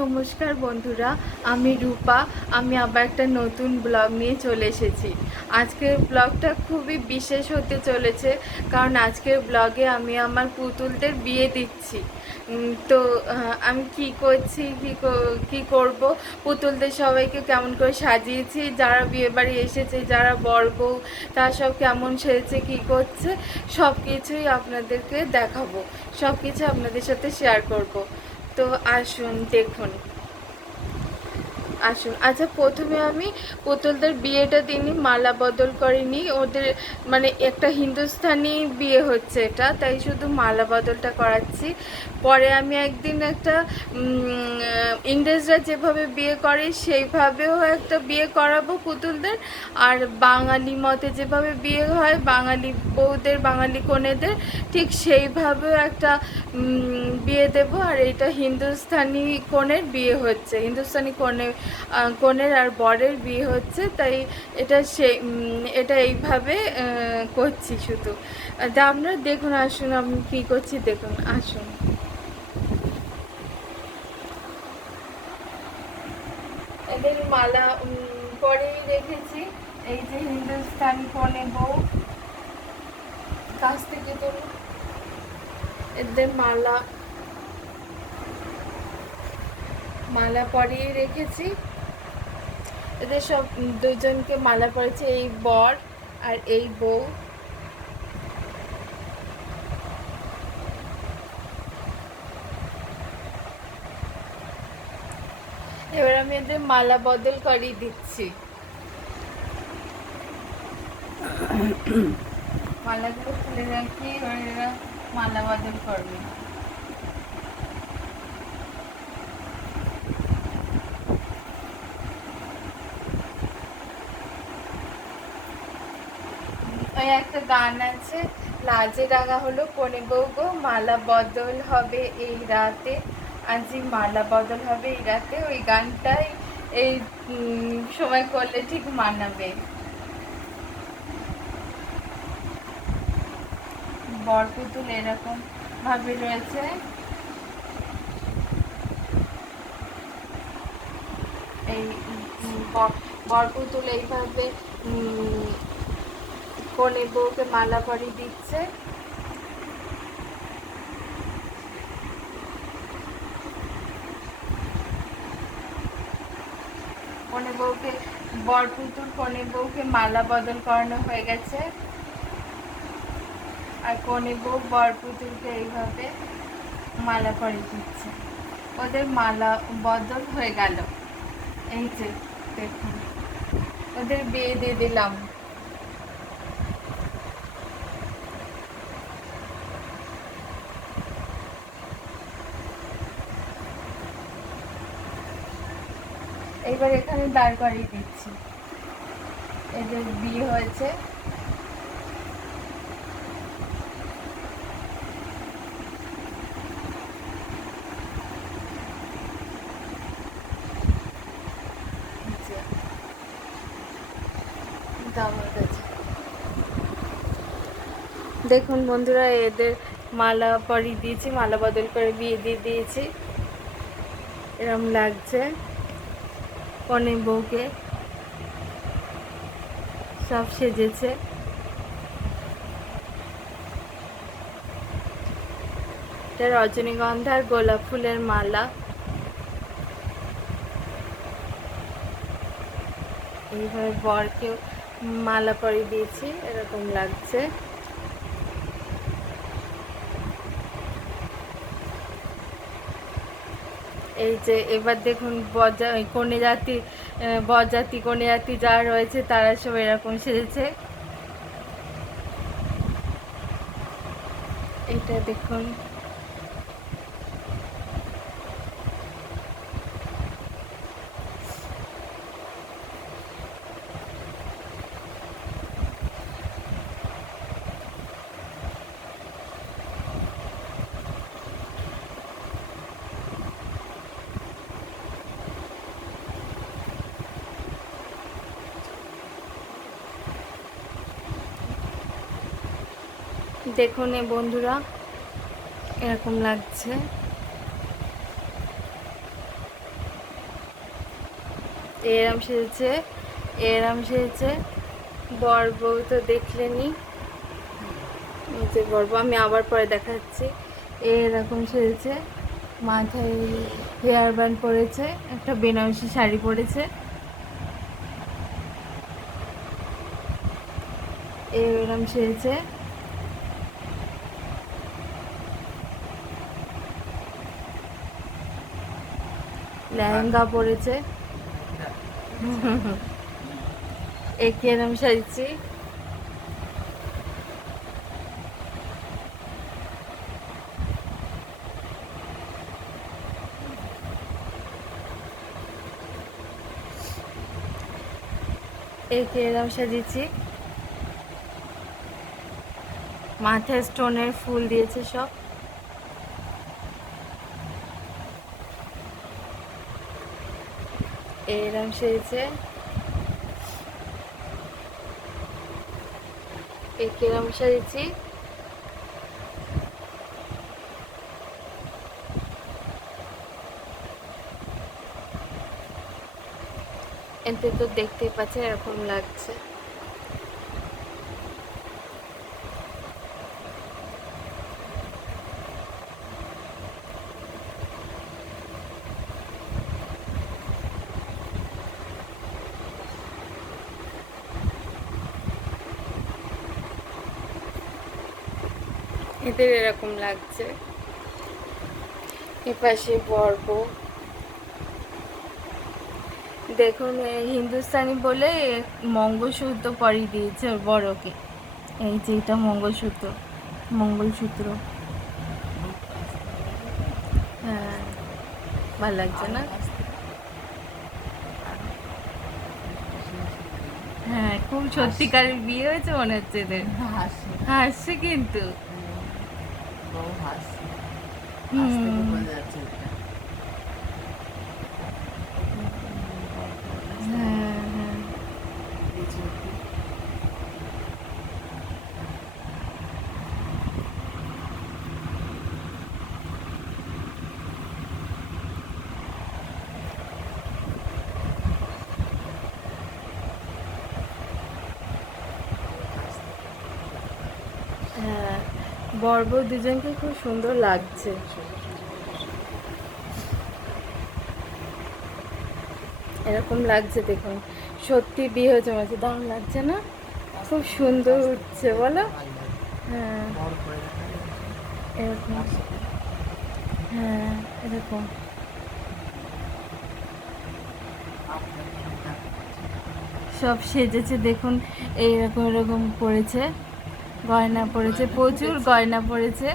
নমস্কার বন্ধুরা, আমি রূপা। আমি আবার একটা নতুন ব্লগ নিয়ে চলে এসেছি। আজকের ব্লগটা খুবই বিশেষ হতে চলেছে, কারণ আজকের ব্লগে আমি আমার পুতুলদের বিয়ে দিচ্ছি। তো আমি কি করছি, কি করব, পুতুলদের সবাইকে কেমন করে সাজিয়েছি, যারা বিয়ে বাড়ি এসেছে, যারা বর বউ, তারা সব কেমন সেজেছে, কি করছে, সব কিছুই আপনাদেরকে দেখাবো, সব কিছু আপনাদের সাথে শেয়ার করব। তো আসুন দেখুন, আসুন। আচ্ছা, প্রথমে আমি পুতুলদের বিয়েটা দিনই মালা বদল করিনি, ওদের মানে একটা হিন্দুস্তানি বিয়ে হচ্ছে এটা, তাই শুধু মালা বদলটা করাচ্ছি। পরে আমি একদিন একটা ইংরেজরা যেভাবে বিয়ে করে সেইভাবেও একটা বিয়ে করাবো পুতুলদের। আর বাঙালি মতে যেভাবে বিয়ে হয় বাঙালি বউদের, বাঙালি কনেদের, ঠিক সেইভাবেও একটা বিয়ে দেব। আর এটা হিন্দুস্তানি কনের বিয়ে হচ্ছে, হিন্দুস্তানি কনের আর বরের বিয়ে হচ্ছে, তাই এটা এটা এইভাবে করছি শুধু। তা আপনারা দেখুন, আসুন আমি কী করছি দেখুন, আসুন। এদের মালা পরেই রেখেছি। এই যে হিন্দুস্তানি কনে বউ, কাছ থেকে তো এদের মালা মালা পরিয়ে রেখেছি। এদের সব দুজনকে মালা পরেছে, এই বর আর এই বউ। এবার আমি এদের মালা বদল করিয়ে দিচ্ছি। মালাগুলো খুলে রাখি, এবার এরা মালা বদল করবে। ওই একটা গান আছে, লাজে রাঙা হলো কনে বউ গো, মালা বদল হবে এই রাতে, আজই মালা বদল হবে এই রাতে। ওই গানটাই এই সময় করলে ঠিক মানাবে। বর পুতুল এরকম ভাবে রয়েছে। এই বর পুতুল এইভাবে কনে বউকে মালা পরিয়ে দিচ্ছে। কনে বউকে, বর পুতুল কনে বউকে মালা বদল করানো হয়ে গেছে। আর কনে বউ বর পুতুলকে এইভাবে মালা পরিয়ে দিচ্ছে। ওদের মালা বদল হয়ে গেল। এই যে দেখুন, ওদের বিয়ে দিয়ে দিলাম। এইবার এখানে দাঁড় করিয়ে দিচ্ছি। এদের বিয়ে হয়েছে। দেখুন বন্ধুরা, এদের মালা পরিয়ে দিয়েছি, মালা বদল করে বিয়ে দিয়ে দিয়েছি। এরম লাগছে কনে বউকে, সব সেজেছে। এটা রজনীগন্ধা আর গোলাপ ফুলের মালা। এইভাবে বরকেও মালা পরিয়ে দিয়েছি, এরকম লাগছে। এই যে এবার দেখুন কনে জাতি, বরযাত্রী কনে জাতি যারা রয়েছে তারা সব এরকম সেজেছে। এটা দেখুন, দেখুন এ বন্ধুরা, এরকম লাগছে। এরম সেজেছে, এরম সেজেছে। বর বউ তো দেখলেনি, এই যে বর বউ, আমি আবার পরে দেখাচ্ছি। এরকম সেজেছে, মাথায় হেয়ার ব্যান্ড পরেছে, একটা বেনারসি শাড়ি পরেছে, এরম সেজেছে। লেহেঙ্গা পরেছে। একে এরম সাজছি। একে এরম সাজিয়েছি। মাথায় স্টোনের ফুল দিয়েছে সব। এরম সেজেছে। একে এরম সাজিয়েছি। এতে তো দেখতেই পাচ্ছে এরকম লাগছে। এদের এরকম লাগছে। এপাশে বর বউ দেখুন, হিন্দুস্তানি বলে মঙ্গলসূত্র পরিয়ে দিয়েছে ওর বড়কে। এই যে এটা মঙ্গলসূত্র, মঙ্গলসূত্র। হ্যাঁ, ভালো লাগছে না? হ্যাঁ, খুব সত্যিকারের বিয়ে হয়েছে মনে হচ্ছে এদের। হাসছে কিন্তু। হ্যাঁ হ্যাঁ। হ্যাঁ, বর বউ দুজনকে খুব সুন্দর লাগছে। এরকম লাগছে দেখুন, সত্যি বিয়ে হয়েছে মনে হচ্ছে। দারুণ লাগছে না? খুব সুন্দর উঠছে বলো। হ্যাঁ, এরকম। হ্যাঁ, এরকম। সব সেজেছে দেখুন, এইরকম এরকম পরেছে, গয়না পরেছে, প্রচুর গয়না পরেছে।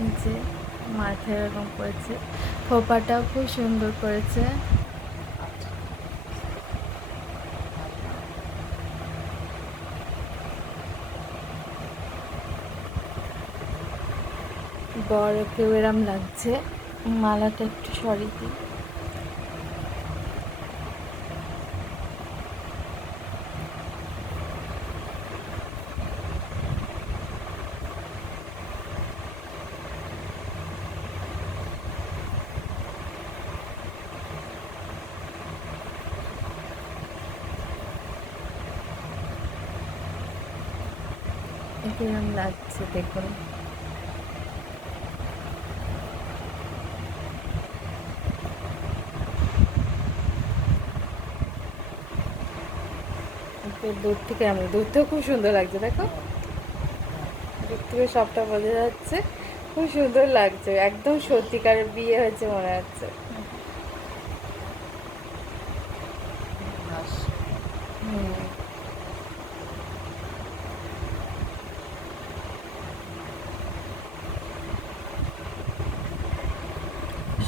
এই যে মাথায় এরকম করেছে, খোপাটাও খুব সুন্দর করেছে। বরকেও এরম লাগছে। মালাটা একটু সরিয়ে দিই। এরকম লাগছে দেখুন। দূর থেকে এমন, দূর থেকেও খুব সুন্দর লাগছে দেখো, দূর থেকে সবটা বোঝা যাচ্ছে। খুব সুন্দর লাগছে, একদম সত্যিকারের বিয়ে হয়েছে মনে হচ্ছে। হুম,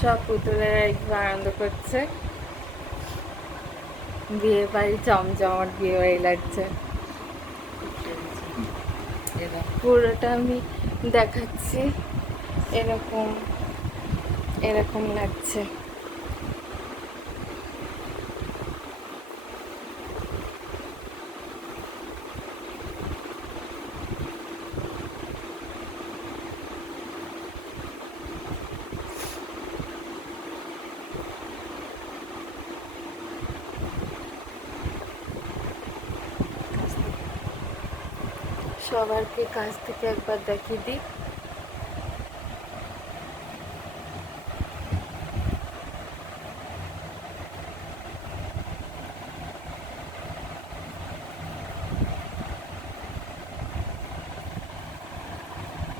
সব পুতুলেরা একটু আনন্দ করছে। বিয়ে বাড়ি জমজমাট বিয়ে বাড়ি লাগছে। পুরোটা আমি দেখাচ্ছি। এরকম এরকম লাগছে। সবারকে কাছ থেকে একবার দেখিয়ে দিই।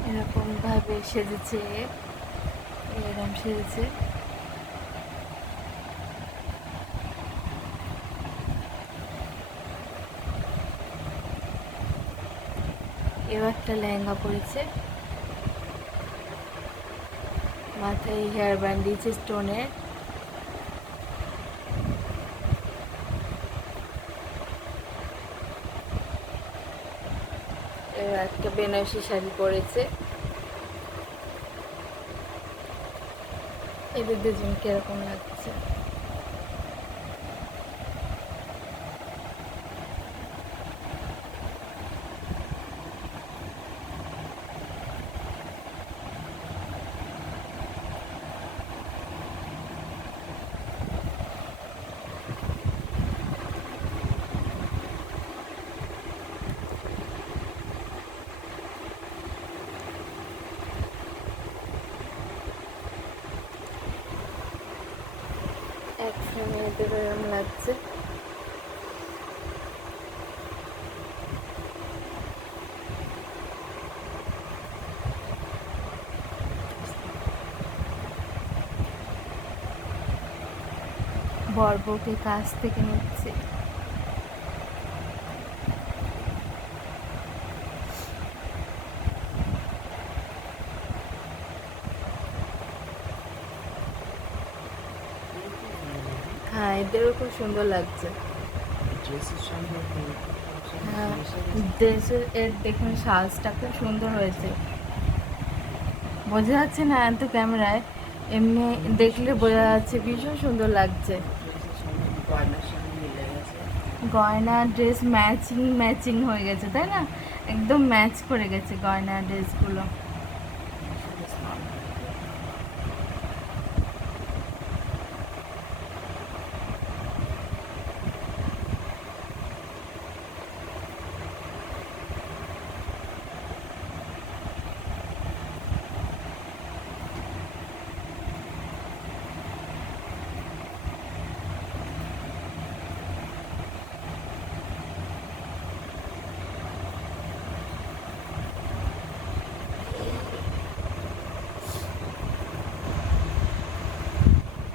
এরকম ভাবে সেজেছে, এরকম সেজেছে। এবার একটা লেহেঙ্গা পরেছে, মাথায় হেয়ার ব্যান্ড দিয়েছে স্টোনের। এবার একটা বেনারসি শাড়ি পরেছে। এদের দুজন কিরকম লাগছে। একসঙ্গে এদের এরকম লাগছে। বর বউকে কাছ থেকে নিচ্ছে। হ্যাঁ, এদেরও খুব সুন্দর লাগছে। হ্যাঁ, ড্রেসের এর দেখুন সাজটা খুব সুন্দর হয়েছে। বোঝা যাচ্ছে না এত ক্যামেরায়, এমনি দেখলে বোঝা যাচ্ছে ভীষণ সুন্দর লাগছে। গয়না ড্রেস ম্যাচিং ম্যাচিং হয়ে গেছে, তাই না? একদম ম্যাচ করে গেছে গয়না ড্রেসগুলো।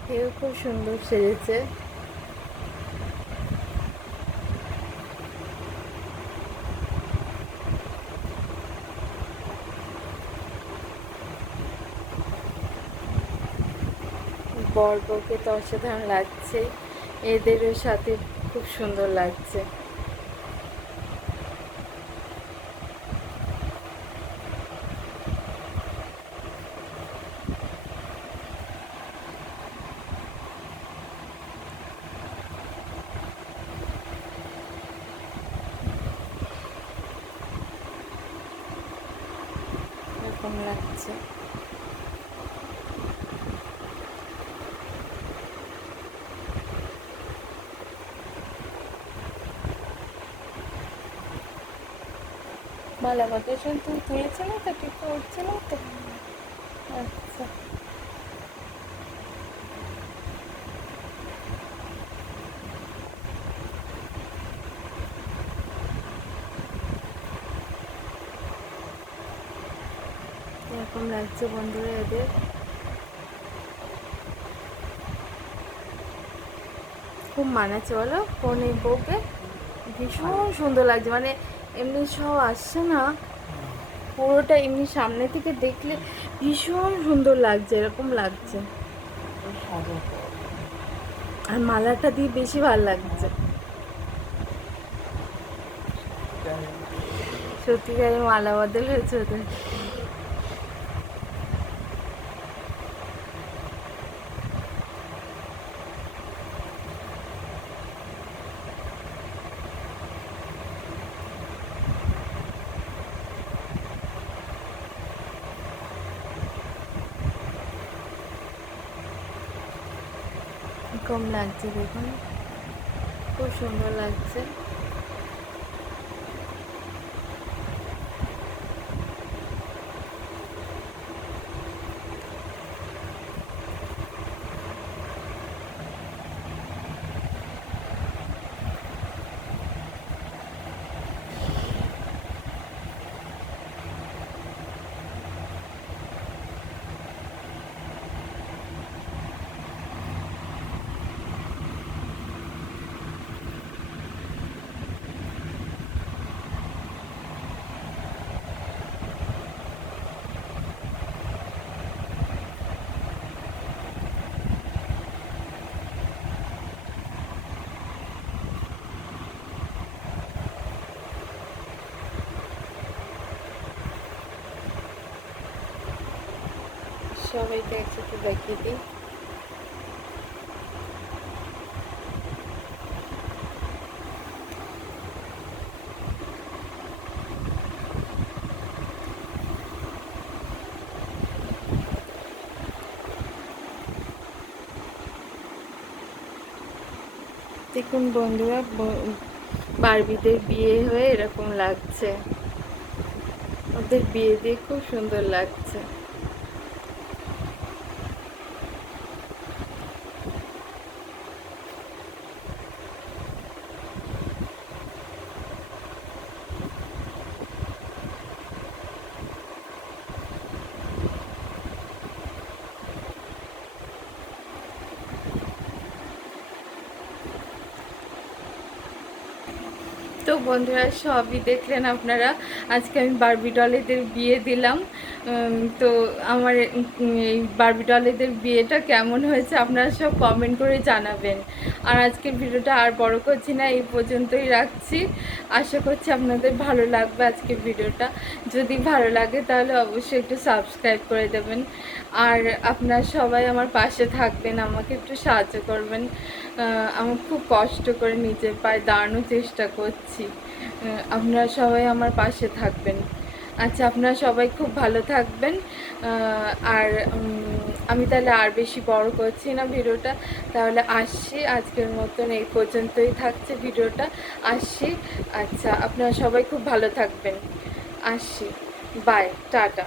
কেউ খুব সুন্দর সেজেছে। বর বউকে তো অসাধারণ লাগছে, এদেরও সাথে খুব সুন্দর লাগছে। এরকম লাগছে। মালা বদলের তুমি তুলেছে না তো, ঠিক করছে না তো? আচ্ছা, এরকম লাগছে বন্ধুরা এদের। খুব মানাচ্ছে বলো কনে বউকে, ভীষণ সুন্দর লাগছে। মানে এমনি সব আসছে না, পুরোটা এমনি সামনে থেকে দেখলে ভীষণ সুন্দর লাগছে, এরকম লাগছে। আর মালাটা দিয়ে বেশি ভালো লাগছে। সত্যিকারের মালা বদল হয়েছে ওদের। কম লাগছে দেখুন, খুব সুন্দর লাগছে। সবাইকে একসাথে দেখিয়ে দিই। দেখুন বন্ধুরা, বারবিদের বিয়ে হয়ে এরকম লাগছে। ওদের বিয়ে দিয়ে খুব সুন্দর লাগছে। তো বন্ধুরা, সবই দেখলেন আপনারা। আজকে আমি বারবি ডলেদের বিয়ে দিলাম। তো আমার এই বারবি ডলেদের বিয়েটা কেমন হয়েছে আপনারা সব কমেন্ট করে জানাবেন। আর আজকের ভিডিওটা আর বড় করছি না, এই পর্যন্তই রাখছি। আশা করছি আপনাদের ভালো লাগবে আজকের ভিডিওটা। যদি ভালো লাগে তাহলে অবশ্যই একটু সাবস্ক্রাইব করে দেবেন। আর আপনারা সবাই আমার পাশে থাকবেন, আমাকে একটু সাহায্য করবেন। আমি খুব কষ্ট করে নিজের পায়ে দাঁড়ানোর চেষ্টা করছি। আপনারা সবাই আমার পাশে থাকবেন। আচ্ছা, আপনারা সবাই খুব ভালো থাকবেন। আর আমি তাহলে আর বেশি বড় করছি না ভিডিওটা, তাহলে আসছি। আজকের মতন এই পর্যন্তই থাকছে ভিডিওটা, আসছি। আচ্ছা, আপনারা সবাই খুব ভালো থাকবেন, আসছি। Bye, tata.